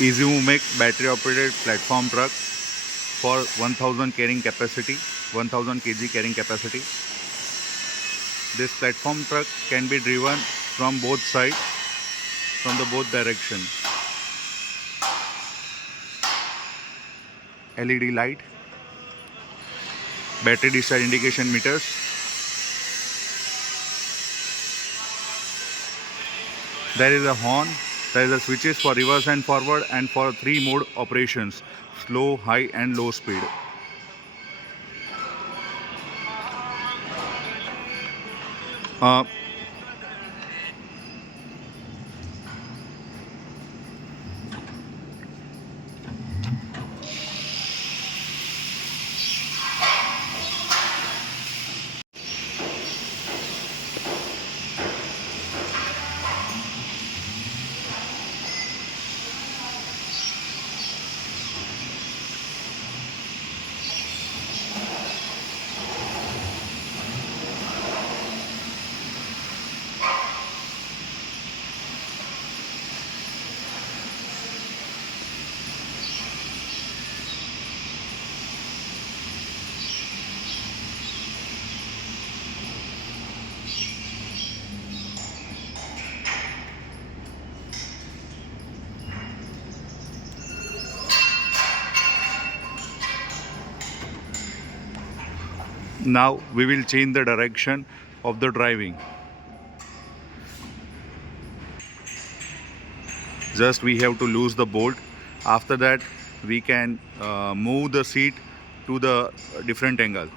Easy Make battery operated platform truck for 1000 carrying capacity, 1000 kg carrying capacity. This platform truck can be driven from both sides, from the both direction. LED light, battery discharge indication meters. There is a horn. There is a switches for reverse and forward and for 3 mode operations: slow, high and low speed. Uh, Now we will change the direction of the driving. Just we have to loose the bolt. After that we can move the seat to the different angle.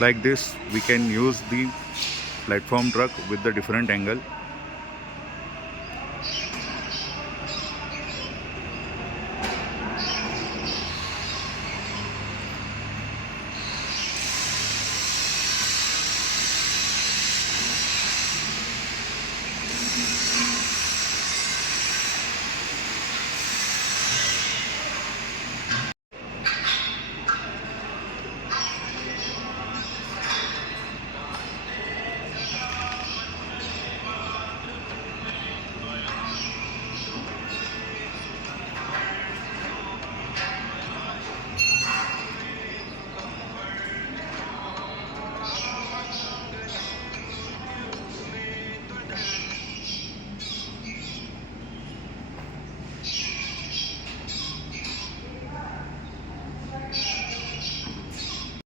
Like this we can use the platform truck with the different angle.